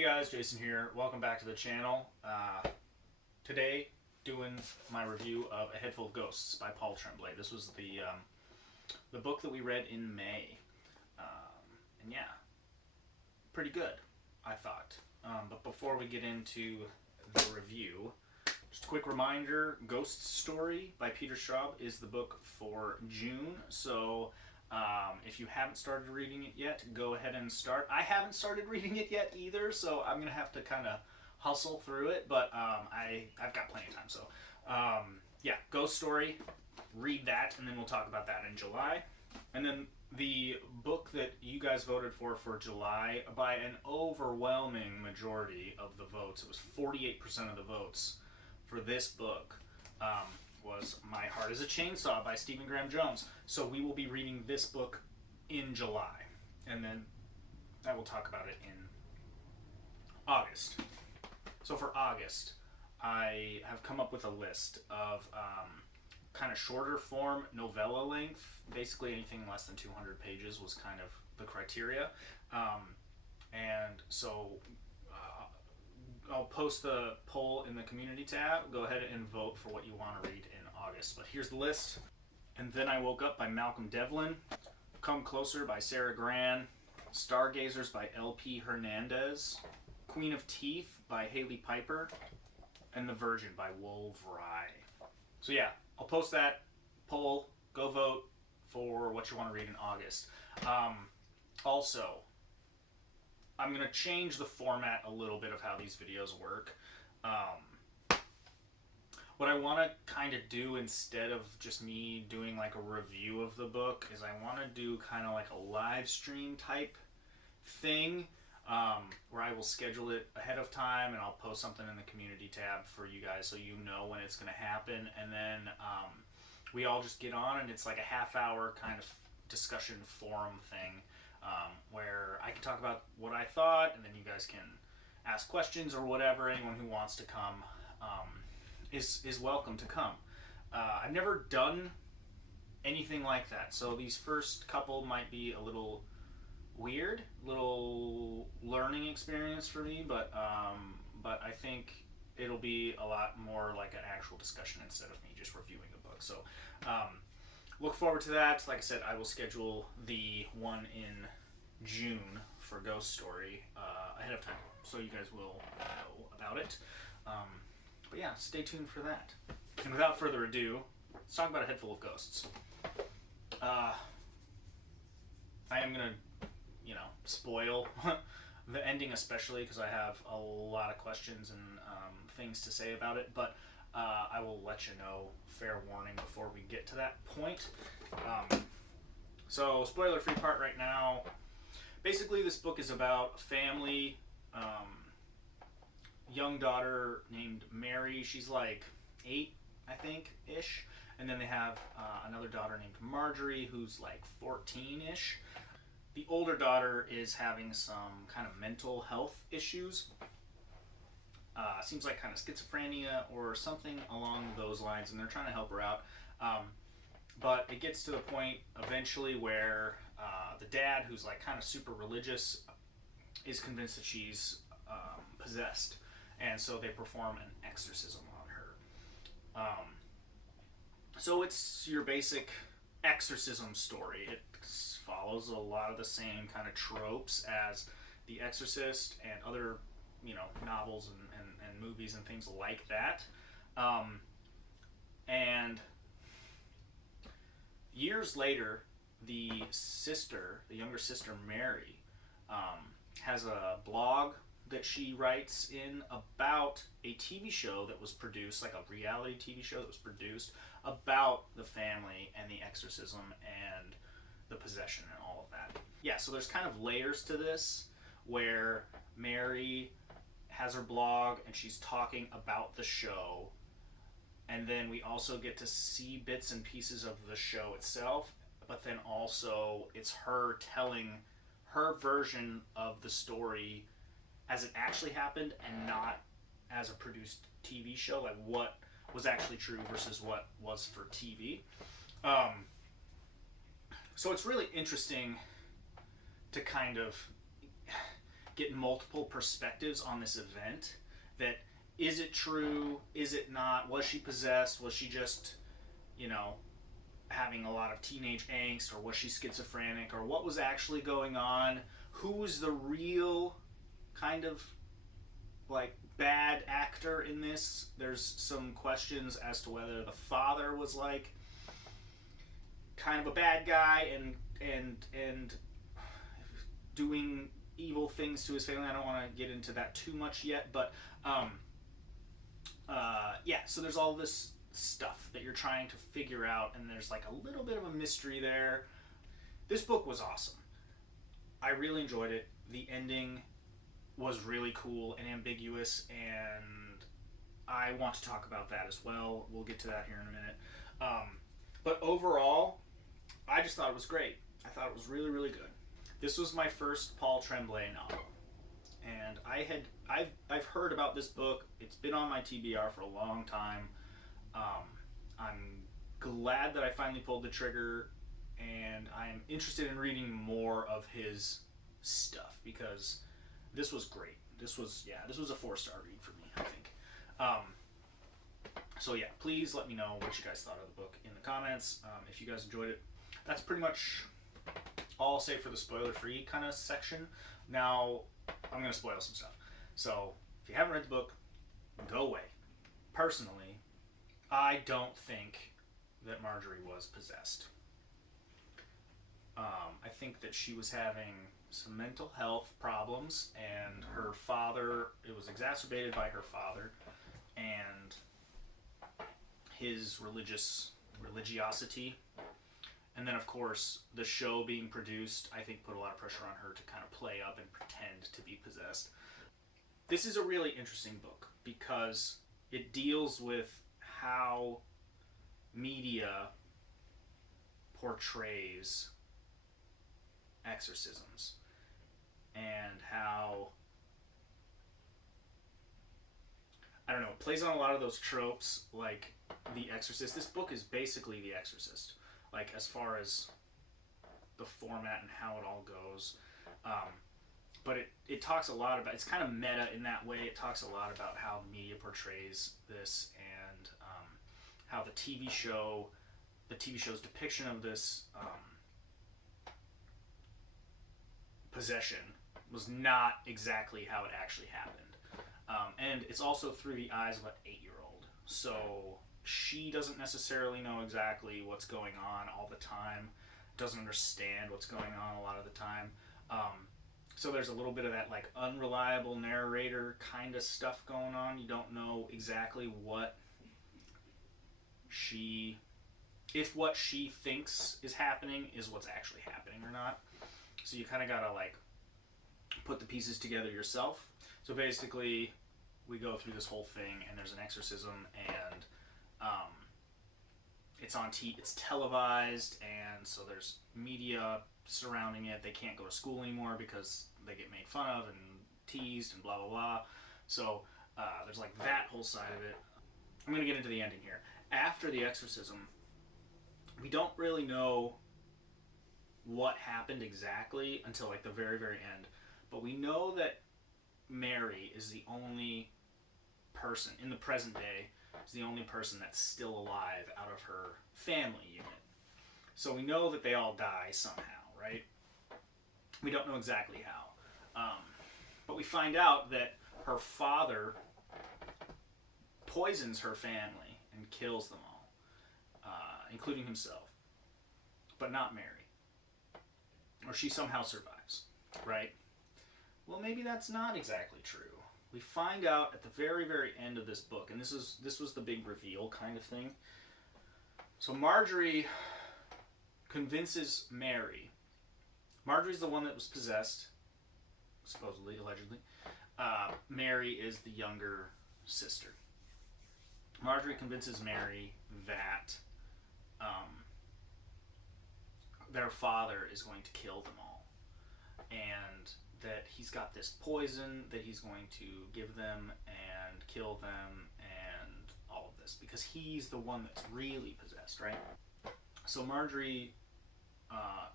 Hey guys, Jason here. Welcome back to the channel. Today, doing my review of A Head Full of Ghosts by Paul Tremblay. This was the book that we read in May, and yeah, pretty good, I thought. But before we get into the review, just a quick reminder: Ghost Story by Peter Straub is the book for June. So if you haven't started reading it yet, go ahead and start. I haven't started reading it yet either, so I'm gonna have to kind of hustle through it. But I've got plenty of time. So yeah, Ghost Story. Read that, and then we'll talk about that in July. And then the book that you guys voted for July, by an overwhelming majority of the votes, it was 48% of the votes for this book, was My Heart is a Chainsaw by Stephen Graham Jones. So we will be reading this book in July, and then I will talk about it in August. So for August, I have come up with a list of kind of shorter form novella length. Basically anything less than 200 pages was kind of the criteria. And so I'll post the poll in the community tab. Go ahead and vote for what you want to read in August. But here's the list. And Then I Woke Up by Malcolm Devlin, Come Closer by Sarah Gran, Stargazers by L.P. Hernandez, Queen of Teeth by Haley Piper, and The Virgin by Wolf Rye. So yeah, I'll post that poll. Go vote for what you want to read in August. Also, I'm going to change the format a little bit of how these videos work. What I want to kind of do, instead of just me doing like a review of the book, is I want to do kind of like a live stream type thing, where I will schedule it ahead of time, and I'll post something in the community tab for you guys so you know when it's going to happen. And then we all just get on, and it's like a half-hour kind of discussion forum thing, where I can talk about what I thought, and then you guys can ask questions or whatever. Anyone who wants to come is welcome to come. I've never done anything like that, so these first couple might be a little weird, little learning experience for me, but I think it'll be a lot more like an actual discussion instead of me just reviewing a book. So look forward to that. Like I said, I will schedule the one in June for Ghost Story ahead of time, so you guys will know about it. But yeah, stay tuned for that. And without further ado, let's talk about A Head Full of Ghosts. I am gonna, spoil the ending, especially because I have a lot of questions and things to say about it, but I will let you know, fair warning, before we get to that point. So spoiler-free part right now. Basically, this book is about a family, young daughter named Mary. She's like 8, I think, ish. And then they have another daughter named Marjorie, who's like 14-ish. The older daughter is having some kind of mental health issues. Seems like kind of schizophrenia or something along those lines, and they're trying to help her out. But it gets to the point eventually where the dad, who's like kind of super religious, is convinced that she's possessed, and so they perform an exorcism on her. So it's your basic exorcism story. It follows a lot of the same kind of tropes as The Exorcist and other, novels and movies and things like that. And years later, the younger sister Mary, has a blog that she writes in about a TV show that was produced, like a reality TV show that was produced about the family and the exorcism and the possession and all of that. Yeah, so there's kind of layers to this, where Mary has her blog and she's talking about the show, and then we also get to see bits and pieces of the show itself, but then also it's her telling her version of the story as it actually happened, and not as a produced TV show, like what was actually true versus what was for TV. So it's really interesting to kind of get multiple perspectives on this event. That, is it true? Is it not? Was she possessed? Was she just, you know, having a lot of teenage angst, or was she schizophrenic, or what was actually going on? Who was the real kind of like bad actor in this? There's some questions as to whether the father was like kind of a bad guy and doing evil things to his family. I don't want to get into that too much yet, but yeah, so there's all this stuff that you're trying to figure out, and there's like a little bit of a mystery there. This book was awesome. I really enjoyed it. The ending was really cool and ambiguous, and I want to talk about that as well. We'll get to that here in a minute. But overall, I just thought it was great. I thought it was really, really good. This was my first Paul Tremblay novel, and I've heard about this book. It's been on my TBR for a long time. I'm glad that I finally pulled the trigger, and I'm interested in reading more of his stuff, because this was great. This was a 4-star read for me, I think. So yeah, please let me know what you guys thought of the book in the comments. If you guys enjoyed it. That's pretty much all I'll say for the spoiler-free kind of section. Now, I'm going to spoil some stuff. So, if you haven't read the book, go away. Personally, I don't think that Marjorie was possessed. I think that she was having some mental health problems, and her father, it was exacerbated by her father, and his religiosity. And then, of course, the show being produced, I think, put a lot of pressure on her to kind of play up and pretend to be possessed. This is a really interesting book because it deals with how media portrays exorcisms and how, I don't know, it plays on a lot of those tropes like The Exorcist. This book is basically The Exorcist, like as far as the format and how it all goes. But it talks a lot about, it's kind of meta in that way. It talks a lot about how the media portrays this, and how the TV show's depiction of this possession was not exactly how it actually happened. And it's also through the eyes of an 8-year-old. So she doesn't necessarily know exactly what's going on all the time, doesn't understand what's going on a lot of the time. So there's a little bit of that like unreliable narrator kind of stuff going on. You don't know exactly if what she thinks is happening is what's actually happening or not. So you kind of gotta like put the pieces together yourself. So basically, we go through this whole thing, and there's an exorcism, and it's televised, and so there's media surrounding it. They can't go to school anymore because they get made fun of and teased and blah blah blah. So there's like that whole side of it. I'm gonna get into the ending here. After the exorcism, we don't really know what happened exactly until like the very, very end. But we know that Mary is the only person in the present day, is the only person that's still alive out of her family unit. So we know that they all die somehow, right? We don't know exactly how. But we find out that her father poisons her family and kills them all, including himself, but not Mary. Or she somehow survives, right? Well, maybe that's not exactly true. We find out at the very, very end of this book, and this was the big reveal kind of thing. So Marjorie convinces Mary. Marjorie's the one that was possessed, supposedly, allegedly. Mary is the younger sister. Marjorie convinces Mary that their father is going to kill them all, and that he's got this poison that he's going to give them and kill them and all of this, because he's the one that's really possessed, right? So Marjorie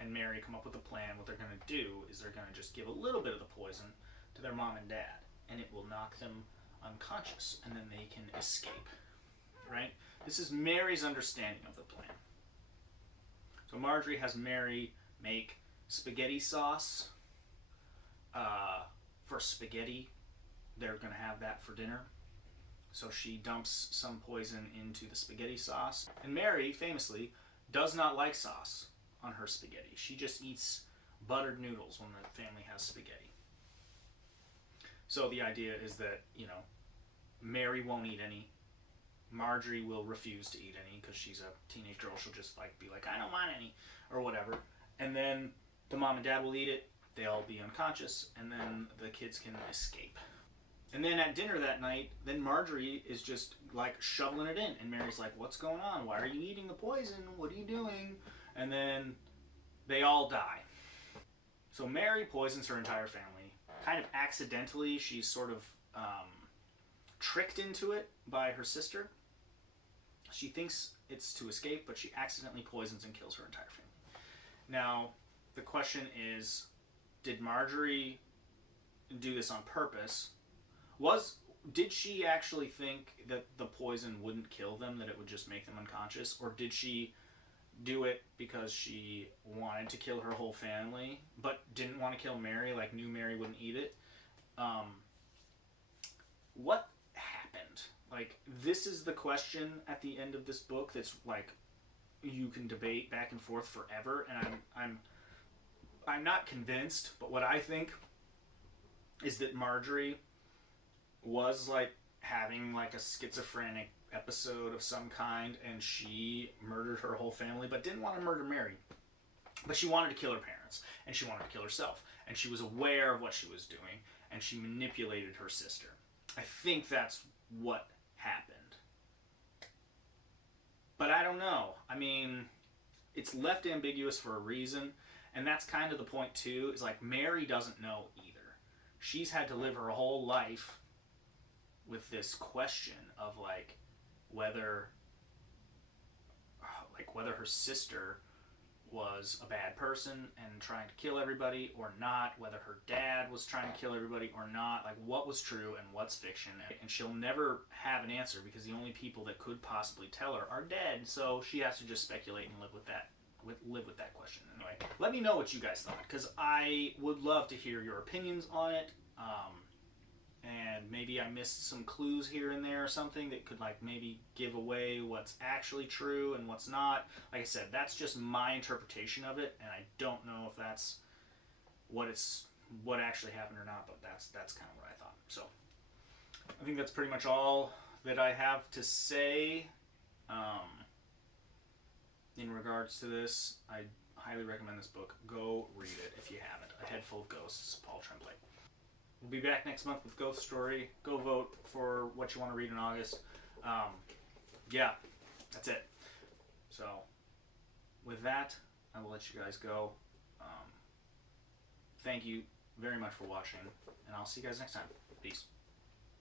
and Mary come up with a plan. What they're going to do is they're going to just give a little bit of the poison to their mom and dad, and it will knock them unconscious, and then they can escape, right? This is Mary's understanding of the plan. So Marjorie has Mary make spaghetti sauce for spaghetti. They're going to have that for dinner. So she dumps some poison into the spaghetti sauce. And Mary, famously, does not like sauce on her spaghetti. She just eats buttered noodles when the family has spaghetti. So the idea is that, Mary won't eat any. Marjorie will refuse to eat any because she's a teenage girl. She'll just be like, I don't want any, or whatever. And then the mom and dad will eat it. They'll be unconscious, and then the kids can escape. And then at dinner that night, then Marjorie is just shoveling it in. And Mary's like, what's going on? Why are you eating the poison? What are you doing? And then they all die. So Mary poisons her entire family. Kind of accidentally, she's sort of tricked into it by her sister. She thinks it's to escape, but she accidentally poisons and kills her entire family. Now, the question is, did Marjorie do this on purpose? Did she actually think that the poison wouldn't kill them, that it would just make them unconscious? Or did she do it because she wanted to kill her whole family, but didn't want to kill Mary, knew Mary wouldn't eat it? What happened? This is the question at the end of this book that's you can debate back and forth forever, and I'm not convinced, but what I think is that Marjorie was having a schizophrenic episode of some kind, and she murdered her whole family, but didn't want to murder Mary. But she wanted to kill her parents, and she wanted to kill herself, and she was aware of what she was doing, and she manipulated her sister. I think that's what happened. But I don't know. I mean, it's left ambiguous for a reason, and that's kind of the point too, is Mary doesn't know either. She's had to live her whole life with this question of whether her sister was a bad person and trying to kill everybody or not, whether her dad was trying to kill everybody or not, what was true and what's fiction. And she'll never have an answer because the only people that could possibly tell her are dead, so she has to just speculate and live with that question. Anyway, let me know what you guys thought, because I would love to hear your opinions on it. And maybe I missed some clues here and there or something that could maybe give away what's actually true and what's not. Like I said, that's just my interpretation of it, and I don't know if that's what actually happened or not, but that's kind of what I thought. So I think that's pretty much all that I have to say in regards to this. I highly recommend this book. Go read it if you haven't. A Head Full of Ghosts, Paul Tremblay. We'll be back next month with Ghost Story. Go vote for what you want to read in August. Yeah, that's it. So, with that, I will let you guys go. Thank you very much for watching, and I'll see you guys next time. Peace.